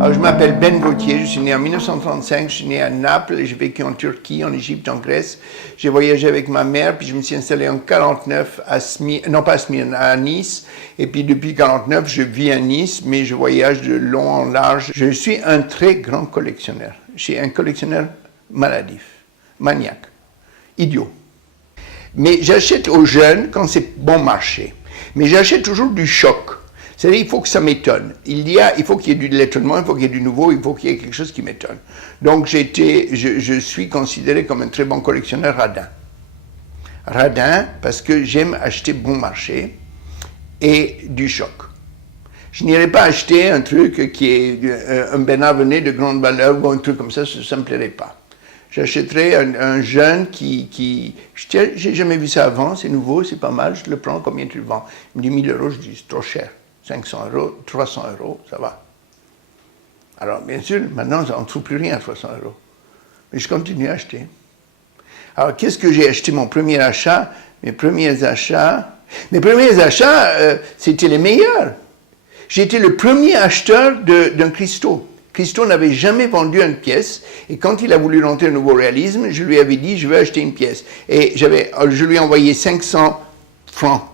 Alors, je m'appelle Ben Vautier, je suis né en 1935, je suis né à Naples, j'ai vécu en Turquie, en Égypte, en Grèce. J'ai voyagé avec ma mère, puis je me suis installé en 49 à Nice. Et puis depuis 49, je vis à Nice, mais je voyage de long en large. Je suis un très grand collectionneur. Je suis un collectionneur maladif, maniaque, idiot. Mais j'achète aux jeunes quand c'est bon marché. Mais j'achète toujours du choc. C'est-à-dire il faut que ça m'étonne. Il faut qu'il y ait de l'étonnement, il faut qu'il y ait du nouveau, il faut qu'il y ait quelque chose qui m'étonne. Donc je suis considéré comme un très bon collectionneur radin. Radin parce que j'aime acheter bon marché et du choc. Je n'irai pas acheter un truc qui est un Benhavenais de grande valeur ou un truc comme ça ne me plairait pas. J'achèterai un jeune j'ai jamais vu ça avant, c'est nouveau, c'est pas mal, je le prends, combien tu le vends? Il me dit 1000 euros, je dis c'est trop cher. 500 euros, 300 euros, ça va. Alors, bien sûr, maintenant, on ne trouve plus rien à 300 euros. Mais je continue à acheter. Alors, qu'est-ce que j'ai acheté? Mon premier achat, mes premiers achats, c'était les meilleurs. J'ai été le premier acheteur d'un Christo. Christo n'avait jamais vendu une pièce, et quand il a voulu rentrer un nouveau réalisme, je lui avais dit, je veux acheter une pièce. Et je lui ai envoyé 500 francs,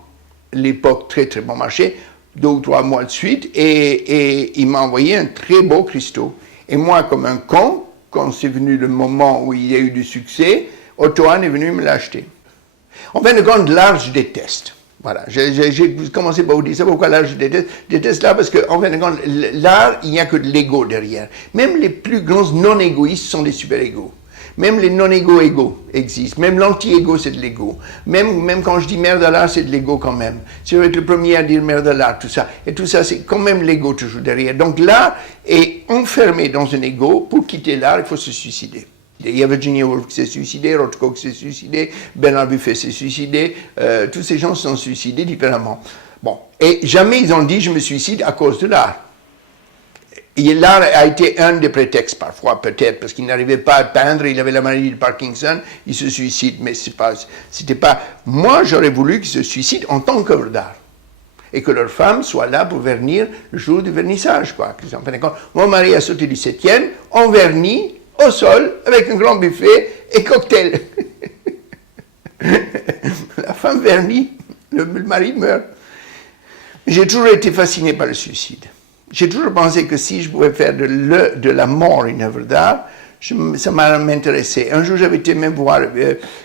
l'époque très très bon marché, 2 ou 3 mois de suite, et il m'a envoyé un très beau Christo. Et moi, comme un con, quand c'est venu le moment où il y a eu du succès, Otto-Hahn est venu me l'acheter. En fin de compte, l'art, je déteste. Voilà, j'ai commencé par vous dire ça, pourquoi l'art, je déteste. Je déteste l'art parce qu'en fin de compte, l'art, il n'y a que de l'ego derrière. Même les plus grands non-égoïstes sont des super-égos. Même les non-égaux existent. Même l'anti-égo, c'est de l'ego. Même quand je dis merde à l'art, c'est de l'ego quand même. C'est être le premier à dire merde à l'art, tout ça. Et tout ça, c'est quand même l'ego toujours derrière. Donc l'art est enfermé dans un ego. Pour quitter l'art, il faut se suicider. Il y a Virginia Woolf qui s'est suicidée, Rothko qui s'est suicidé, Bernard Buffet s'est suicidé. Tous ces gens se sont suicidés différemment. Bon. Et jamais ils ont dit je me suicide à cause de l'art. L'art a été un des prétextes parfois, peut-être, parce qu'il n'arrivait pas à peindre, il avait la maladie de Parkinson, il se suicide, mais c'était pas... Moi, j'aurais voulu qu'ils se suicident en tant qu'œuvre d'art, et que leur femme soit là pour vernir le jour du vernissage, quoi. En fin de compte, mon mari a sauté du 7e, on vernit, au sol, avec un grand buffet et cocktail. La femme vernit, le mari meurt. J'ai toujours été fasciné par le suicide. J'ai toujours pensé que si je pouvais faire de la mort une œuvre d'art, ça m'intéressait. Un jour, j'avais été même voir,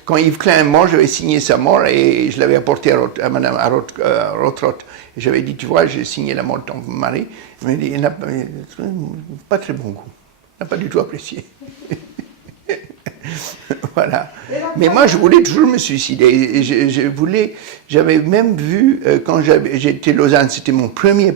quand Yves Klein est mort, j'avais signé sa mort et je l'avais apporté à Madame Rothroth. Et j'avais dit, tu vois, j'ai signé la mort de ton mari. Il m'a dit, il n'a pas très bon goût. Il n'a pas du tout apprécié. Voilà. Mais moi, je voulais toujours me suicider. J'avais même vu, quand j'étais à Lausanne, c'était mon premier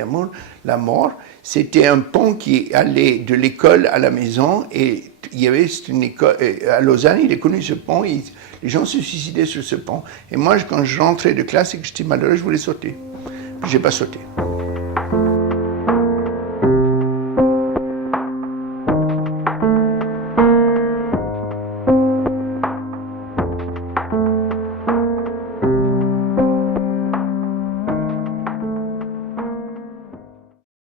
amour, la mort. C'était un pont qui allait de l'école à la maison, et il y avait une école, à Lausanne, il est connu ce pont, et les gens se suicidaient sur ce pont. Et moi, quand je rentrais de classe et que j'étais malheureux, je voulais sauter. Puis j'ai pas sauté.